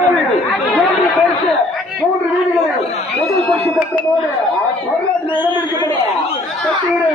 இல்லை மூன்று பரிசு மூன்று வீடுகளில் முதல் பரிசு பெற்றதோடு வரலாற்றில் இடம்பிடிக்கப்படும். சத்தியரா